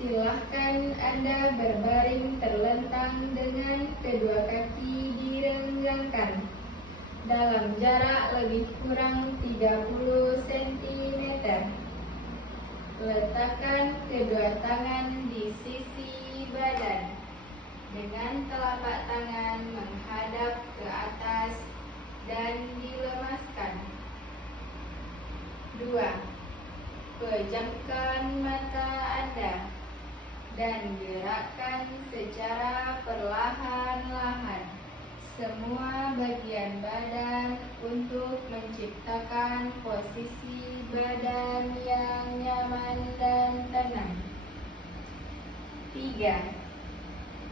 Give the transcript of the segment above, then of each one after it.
Silahkan Anda berbaring terlentang dengan kedua kaki direnggangkan dalam jarak lebih kurang 30 cm. Letakkan kedua tangan di sisi badan dengan telapak tangan menghadap ke atas dan dilemaskan. 2. Pejamkan mata Anda dan gerakkan secara perlahan-lahan semua bagian badan untuk menciptakan posisi badan yang nyaman dan tenang. 3.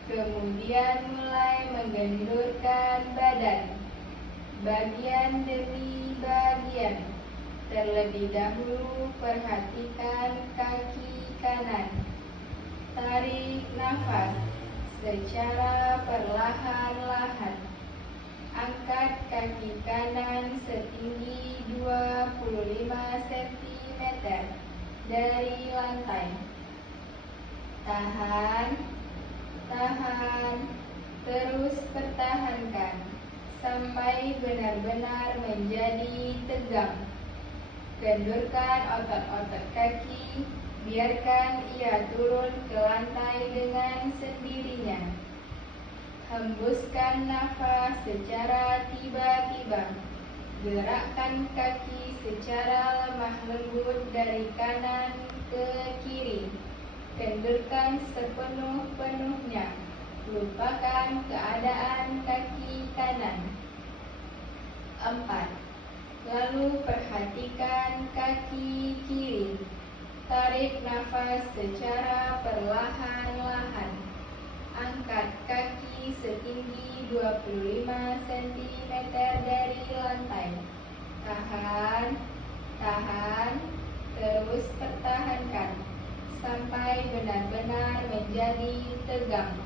Kemudian mulai menggendurkan badan bagian demi bagian. Terlebih dahulu perhatikan kaki kanan. Tarik nafas secara perlahan-lahan. Angkat kaki kanan setinggi 25 cm dari lantai. Tahan, terus pertahankan sampai benar-benar menjadi tegang. Kendurkan otot-otot kaki, biarkan ia turun ke lantai dengan sendirinya. Hembuskan nafas secara tiba-tiba. Gerakkan kaki secara lemah lembut dari kanan ke kiri. Kendurkan sepenuh-penuhnya. Lupakan keadaan kaki kanan. 4. Lalu perhatikan kaki kiri. Tarik nafas secara perlahan-lahan. Angkat kaki setinggi 25 cm dari lantai. Tahan, terus pertahankan sampai benar-benar menjadi tegang.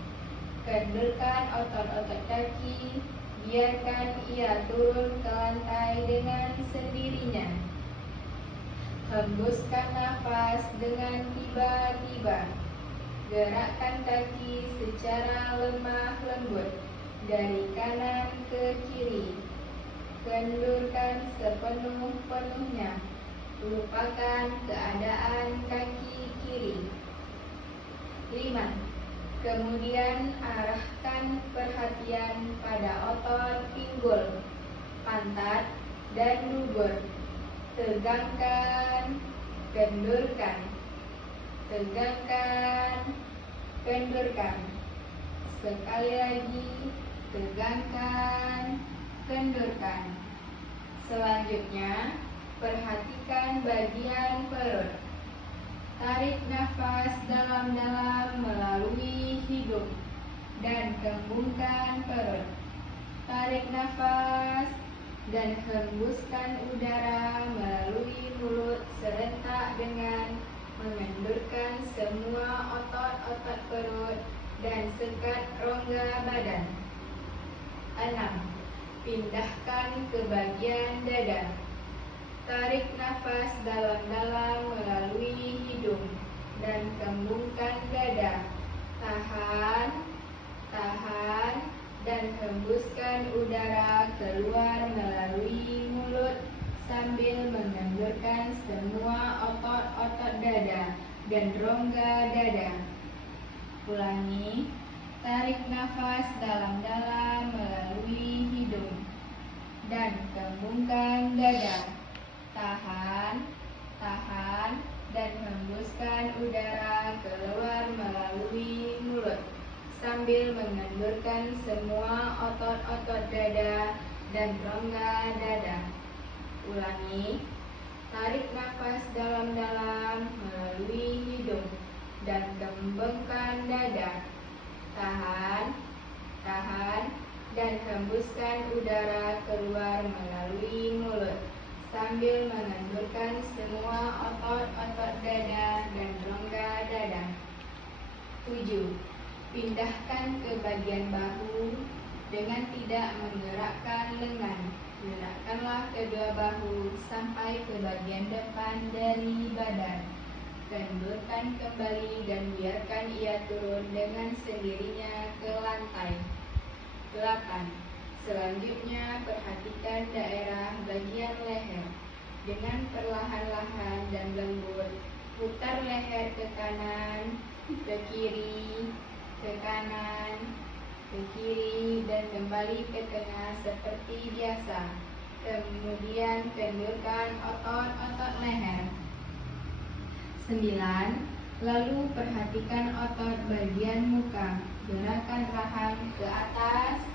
Kendurkan otot-otot kaki, biarkan ia turun ke lantai dengan sendirinya. Hembuskan nafas dengan tiba-tiba. Gerakkan kaki secara lemah lembut dari kanan ke kiri. Kendurkan sepenuh-penuhnya. Lupakan keadaan kaki kiri. 5. Kemudian arahkan perhatian pada otot pinggul, pantat, dan dubur. Tegangkan, kendurkan. Tegangkan, kendurkan. Sekali lagi, tegangkan, kendurkan. Selanjutnya, perhatikan bagian perut. Tarik nafas dalam-dalam melalui hidung dan kembungkan perut. Tarik nafas dan hembuskan udara melalui mulut serentak dengan mengendurkan semua otot-otot perut dan sekat rongga badan. 6. Pindahkan ke bagian dada. Tarik nafas dalam-dalam melalui hidung dan kembungkan dada. Tahan, dan hembuskan udara keluar melalui mulut sambil mengendurkan semua otot-otot dada dan rongga dada. Ulangi. Tarik nafas dalam-dalam melalui hidung dan kembungkan dada. Tahan, dan hembuskan udara keluar melalui mulut sambil mengendurkan semua otot-otot dada dan rongga dada. Ulangi. Tarik nafas dalam-dalam melalui hidung dan kembungkan dada. Tahan, dan hembuskan udara keluar melalui mulut sambil mengendurkan semua otot-otot dada dan rongga dada. 7. Pindahkan ke bagian bahu dengan tidak menggerakkan lengan. Gerakkanlah kedua bahu sampai ke bagian depan dari badan. kendurkan kembali dan biarkan ia turun dengan sendirinya ke lantai. 8. Selanjutnya, perhatikan daerah bagian leher. Dengan perlahan-lahan dan lembut, putar leher ke kanan, ke kiri, ke kanan, ke kiri, dan kembali ke tengah seperti biasa. Kemudian kendurkan otot-otot leher. 9. Lalu perhatikan otot bagian muka. Gerakan rahang ke atas,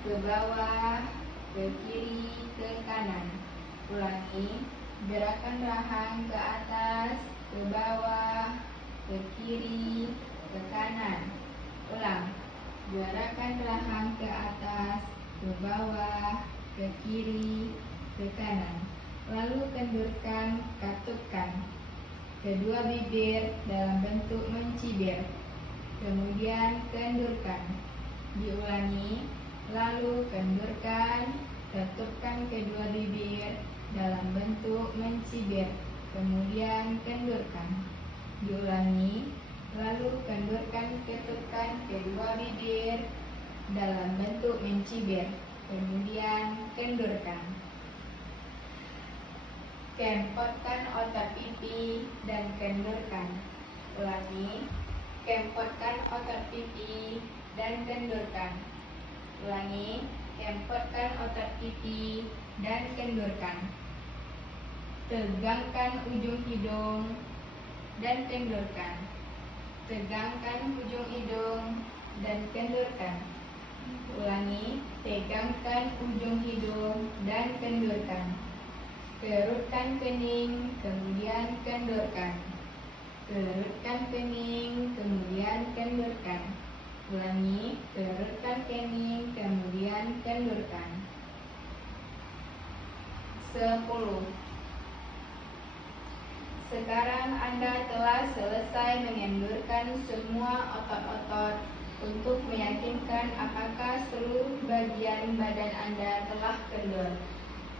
ke bawah, ke kiri, ke kanan. Ulangi. Gerakan rahang ke atas, ke bawah, ke kiri, ke kanan. Ulang. Gerakan rahang ke atas, ke bawah, ke kiri, ke kanan. Lalu kendurkan, katupkan kedua bibir dalam bentuk mencibir. Kemudian kendurkan. Diulangi. Lalu kendurkan, ketupkan kedua bibir dalam bentuk mencibir. Kemudian kendurkan. Diulangi. Lalu kendurkan, ketupkan kedua bibir dalam bentuk mencibir. Kemudian kendurkan. Kempotkan otot pipi dan kendurkan. Ulangi. Kempotkan otot pipi dan kendurkan. Ulangi. Kempotkan otot pipi dan kendurkan. Tegangkan ujung hidung dan kendurkan. Tegangkan ujung hidung dan kendurkan. Ulangi. Tegangkan ujung hidung dan kendurkan. Kerutkan kening, kemudian kendurkan. Kerutkan kening, kemudian kendurkan. Ulangi. Kerutkan kening, kemudian kendurkan. 10. Sekarang Anda telah selesai mengendurkan semua otot-otot untuk meyakinkan apakah seluruh bagian badan Anda telah kendur.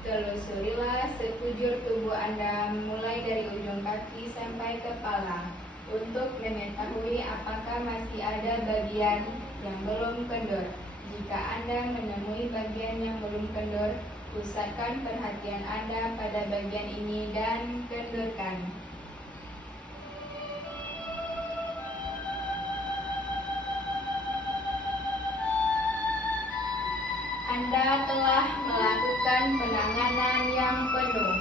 Telusurilah sekujur tubuh Anda mulai dari ujung kaki sampai kepala untuk mengetahui apakah masih ada bagian yang belum kendur. Jika Anda menemui bagian yang belum kendur, pusatkan perhatian Anda pada bagian ini dan kendurkan. Anda telah melakukan penanganan yang penuh.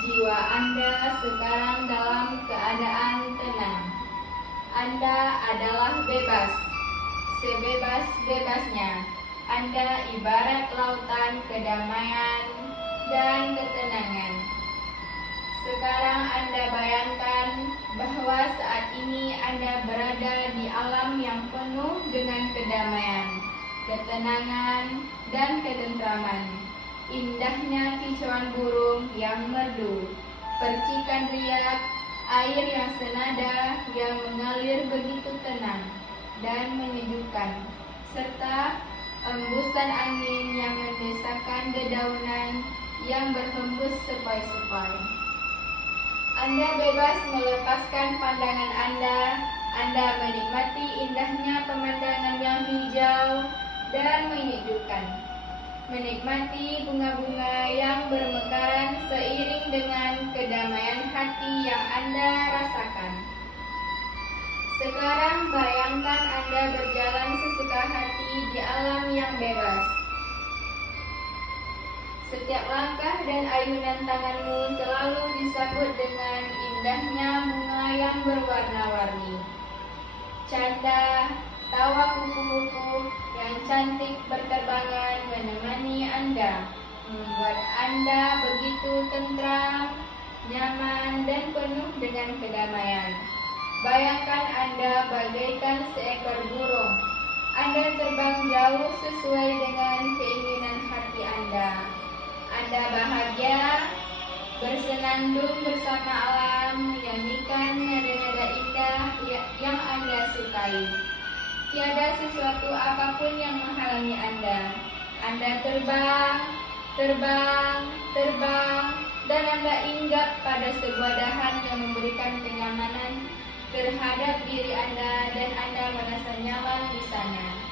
Jiwa Anda sekarang dalam keadaan tenang. Anda adalah bebas. Sebebas-bebasnya. Anda ibarat lautan kedamaian dan ketenangan. Sekarang Anda bayangkan bahwa saat ini Anda berada di alam yang penuh dengan kedamaian, ketenangan, dan ketentraman. Indahnya kicauan burung yang merdu, percikan riak, air yang senada yang mengalir begitu tenang dan menyejukkan, serta embusan angin yang mendesakkan dedaunan yang berhembus sepoi-sepoi. Anda bebas melepaskan pandangan Anda menikmati indahnya pemandangan yang hijau dan menyejukkan, menikmati bunga-bunga yang bermekaran seiring dengan kedamaian hati yang Anda rasakan. Sekarang bayangkan Anda berjalan sesuka hati di alam yang bebas. Setiap langkah dan ayunan tanganmu selalu disambut dengan indahnya bunga yang berwarna-warni. Canda, tawa kupu-kupu yang cantik berterbangan menemani Anda, membuat Anda begitu tentram, nyaman, dan penuh dengan kedamaian. Bayangkan Anda bagaikan seekor burung. Anda terbang jauh sesuai dengan keinginan hati Anda. Anda bahagia, bersenandung bersama alam, menyanyikan nada-nada indah yang Anda sukai. Tiada sesuatu apapun yang menghalangi Anda. Anda terbang, dan Anda hinggap pada sebuah dahan yang memberikan kenyamanan terhadap diri Anda dan Anda merasa nyaman di sana.